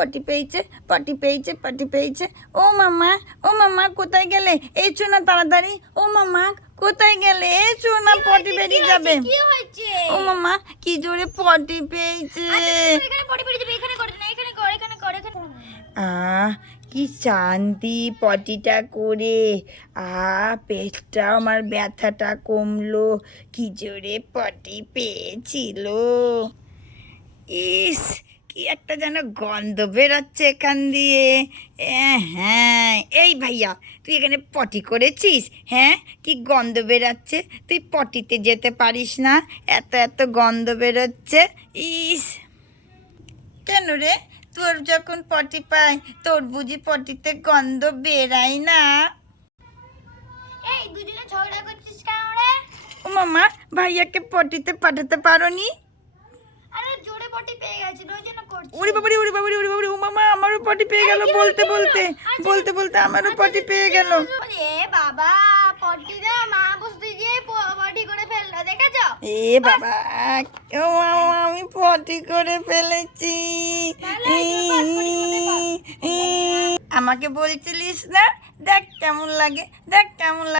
পটি পেয়েছে, পটি পেয়েছে, পটি পেয়েছে। ও মামা কোথায় গেলে? এসো না তাড়াতাড়ি। ও মামা কোথায় গেলে? এসো না, পটি বেরিয়ে যাবে। কি হয়েছে? ও মামা কি জোরে পটি পেয়েছে। এখানে পটি বেরিয়ে যাবে, এখানে করে না, এখানে কর, এখানে কর, এখানে। কি শান্তি পটিটা করে। পেটটা আমার ব্যথাটা কমলো। কি জোরে পটি পেয়েছিল। ইস, কি একটা যেন গন্ধ বেরোচ্ছে এখান দিয়ে। হ্যাঁ, এই ভাইয়া তুই এখানে পটি করেছিস? হ্যাঁ, কি গন্ধ বেরোচ্ছে। তুই পটিতে যেতে পারিস না, এত এত গন্ধ বেরোচ্ছে। ইস, কেন রে? তোর যখন পটি পাই তোর বুঝি পটিতে গন্ধ বেরাই না? এই দুজনে ঝগড়া করছিস কেন রে? ও মামা, ভাইয়াকে পটিতে পাঠাতে পারোনি? আরে জোরে পটি পেয়ে গেছিল, ওই জন্য করছি। ওরে বাবারে, ওরে বাবারে, ওরে বাবারে, ও মামা আমারও পটি পেয়ে গেল। বলতে বলতে বলতে বলতে আমারও পটি পেয়ে গেল। এ বাবা, পটি না মা বসতে গিয়ে পটি করে ফেললো, দেখেছো? এ বাবা, ও মামা আমি পটি করে ফেলেছি। আমাকে বলছিলিস না? দেখ কেমন লাগে, দেখ কেমন লাগে।